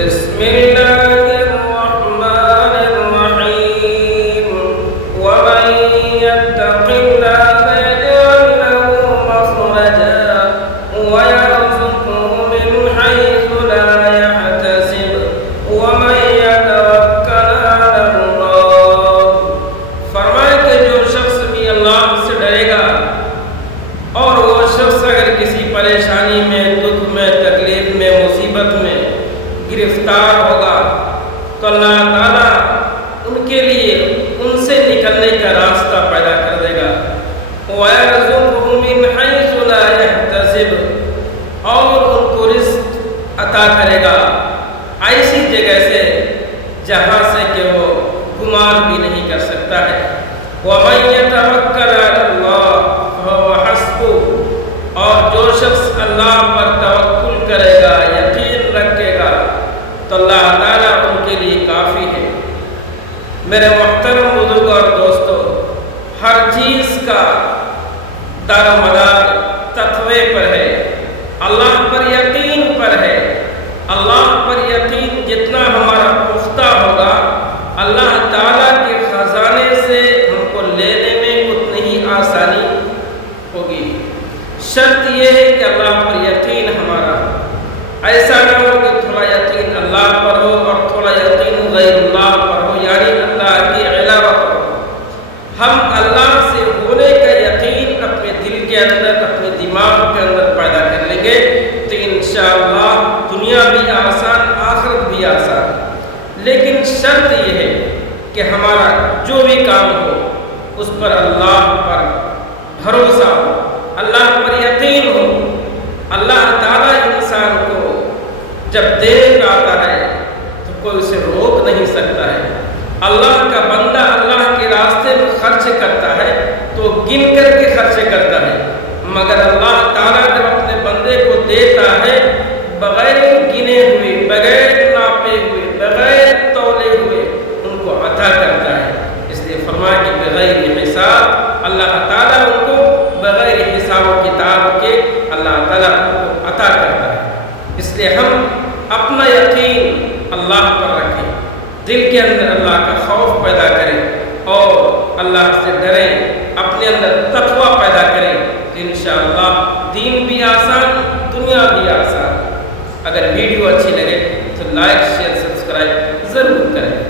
بسم الله الرحمن الرحيم ومن يتق الله يجعل له مخرجا ويرزقه من حيث لا يحتسب ومن يتوكل على الله. فرمائے کہ جو شخص بھی اللہ سے ڈرے گا اور وہ شخص اگر کسی پریشانی میں، دکھ میں، تکلیف میں، مصیبت میں گرفتار ہوگا تو اللہ تعالیٰ ان کے لیے ان سے نکلنے کا راستہ پیدا کر دے گا. وَيَرْزُقْهُ مِنْ حَيْثُ لَا يَحْتَسِبُ، اور ان کو رزق عطا کرے گا ایسی جگہ سے جہاں سے کہ وہ گمان بھی نہیں کر سکتا ہے. وَمَن يَتَوَكَّلْ عَلَى اللَّهِ فَهُوَ حَسْبُهُ، اور جو شخص اللہ پر توکل کرے گا، یقین رکھے گا تو اللہ تعالیٰ ان کے لیے کافی ہے. میرے محترم بزرگ اور دوستو، ہر چیز کا دار و مدار تقوی پر ہے، اللہ پر یقین پر ہے. اللہ پر یقین جتنا ہمارا پختہ ہوگا، اللہ تعالیٰ کے خزانے سے ہم کو لینے میں اتنی ہی آسانی ہوگی. شرط یہ ہے کہ اللہ پر یقین ہمارا، ایسا نہ ہو کہ تھوڑا یقین اللہ پر ہو اور تھوڑا یقین غیر اللہ پر ہو، یعنی اللہ کے علاوہ پر ہو. ہم اللہ سے ہونے کا یقین اپنے دل کے اندر، اپنے دماغ کے اندر پیدا کر لیں گے تو انشاءاللہ دنیا بھی آسان، آخرت بھی آسان. لیکن شرط یہ ہے کہ ہمارا جو بھی کام ہو اس پر اللہ پر بھروسہ ہو، اللہ پر یقین ہو. اللہ تعالیٰ انسان کو جب دیکھ آتا ہے تو کوئی اسے روک نہیں سکتا ہے. اللہ کا بندہ اللہ کے راستے میں خرچ کرتا ہے تو گن کر کے خرچ کرتا ہے، مگر اللہ تعالیٰ جب اپنے بندے کو دیتا ہے بغیر گنے ہوئے، بغیر ناپے ہوئے، بغیر تولے ہوئے ان کو عطا کرتا ہے. اس لیے فرمایا کہ بغیر حساب، اللہ تعالیٰ ان کو بغیر حساب و کتاب کے اللہ تعالیٰ ان کو عطا کرتا ہے. اس لیے ہم اپنا یقین اللہ پر رکھیں، دل کے اندر اللہ کا خوف پیدا کریں اور اللہ سے ڈریں، اپنے اندر تقوی پیدا کریں تو انشاءاللہ دین بھی آسان، دنیا بھی آسان. اگر ویڈیو اچھی لگے تو لائک، شیئر، سبسکرائب ضرور کریں.